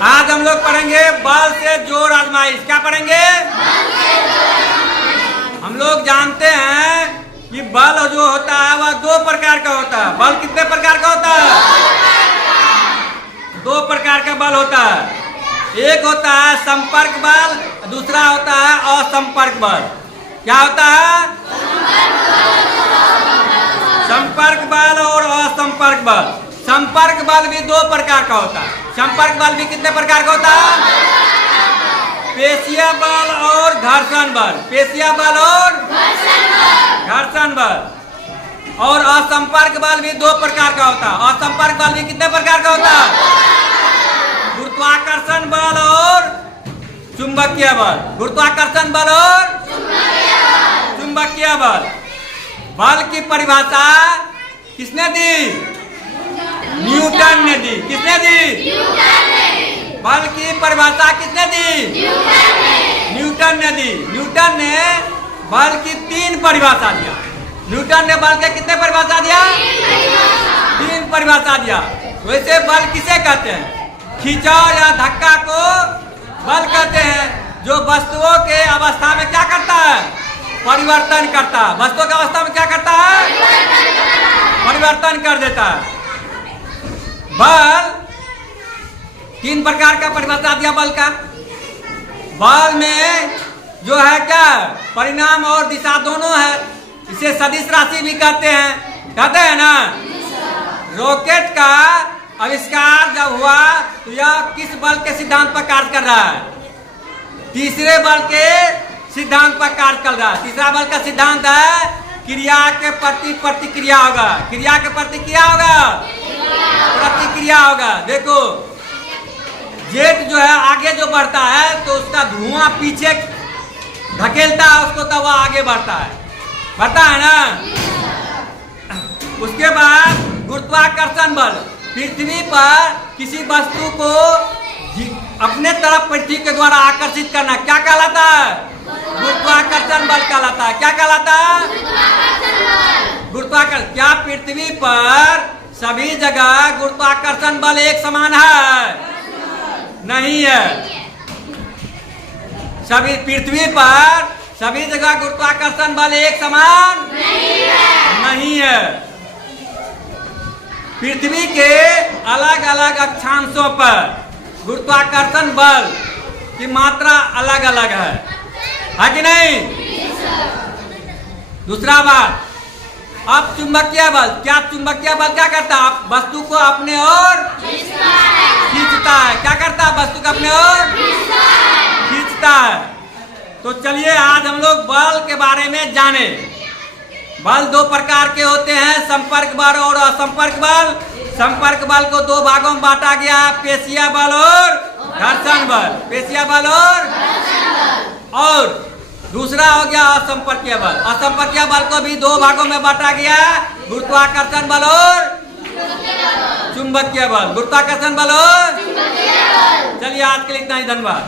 आज हम लोग पढ़ेंगे बल से जोड़ आजमाइश। क्या पढ़ेंगे? हम लोग जानते हैं कि बल जो होता है वह दो प्रकार का होता है। बल कितने प्रकार का होता है? दो प्रकार का बल होता है। एक होता है संपर्क बल, दूसरा होता है असंपर्क बल। क्या होता है? संपर्क बल और असंपर्क बल। संपर्क बल भी दो प्रकार का होता है। संपर्क बल भी कितने प्रकार का होता है? पेशीय बल और घर्षण बल। पेशीय बल और घर्षण बल। और असंपर्क बल भी दो प्रकार का होता है। असंपर्क बल भी कितने प्रकार का होता है? गुरुत्वाकर्षण बल और चुंबकीय बल। गुरुत्वाकर्षण बल और चुंबकीय बल। बल की परिभाषा किसने दी? न्यूटन ने दी। किसने दी? बल की परिभाषा किसने दी? न्यूटन ने दी। न्यूटन ने बल की तीन परिभाषा दिया। न्यूटन ने बल के कितने परिभाषा दिया? तीन परिभाषा दिया। वैसे बल किसे कहते हैं? खिंचाव या धक्का को बल कहते हैं, जो वस्तुओं के अवस्था में क्या करता है? परिवर्तन करता है। वस्तुओं की अवस्था में क्या करता है? परिवर्तन कर देता है। बल तीन प्रकार का परिभाषा दिया बल का। बल में जो है क्या? परिणाम और दिशा दोनों है। इसे सदिश राशि भी कहते हैं। कहते हैं ना? रॉकेट का आविष्कार जब हुआ तो यह किस बल के सिद्धांत पर कार्य कर रहा है? तीसरे बल के सिद्धांत पर कार्य कर रहा है। तीसरा बल का सिद्धांत है क्रिया के प्रति प्रतिक्रिया होगा। क्रिया के प्रति क्या होगा? प्रतिक्रिया होगा। देखो, जेट जो है आगे जो बढ़ता है तो उसका धुआं पीछे धकेलता है उसको, तब वह आगे बढ़ता है। बढ़ता है ना? उसके बाद गुरुत्वाकर्षण बल। पृथ्वी पर किसी वस्तु को अपने तरफ पृथ्वी के द्वारा आकर्षित करना क्या कहलाता है? गुरुत्वाकर्षण बल कहलाता है। क्या कहलाता है? गुरुत्वाकर्षण। क्या पृथ्वी पर सभी जगह गुरुत्वाकर्षण बल एक समान है? नहीं है। सभी पृथ्वी पर सभी जगह गुरुत्वाकर्षण बल एक समान नहीं है। पृथ्वी के अलग अलग अक्षांशों पर गुरुत्वाकर्षण बल की मात्रा अलग अलग है कि नहीं? दूसरा बात, अब चुंबकीय बल। क्या चुंबकीय बल क्या करता है? वस्तु को अपने ओर खींचता है। क्या करता है? वस्तु को अपने ओर खींचता है। तो चलिए आज हम लोग बल के बारे में जाने। बल दो प्रकार के होते हैं, संपर्क बल और असंपर्क बल। संपर्क बल को दो भागों में बांटा गया है, पेशीय बल और घर्षण बल। पेशीय बल और दूसरा हो गया असंपर्कीय बल। असंपर्कीय बल को भी दो भागों में बांटा गया है, गुरुत्वाकर्षण बल और चुंबकीय बल। गुरुत्वाकर्षण बल और चलिए आज के लिए इतना ही। धन्यवाद।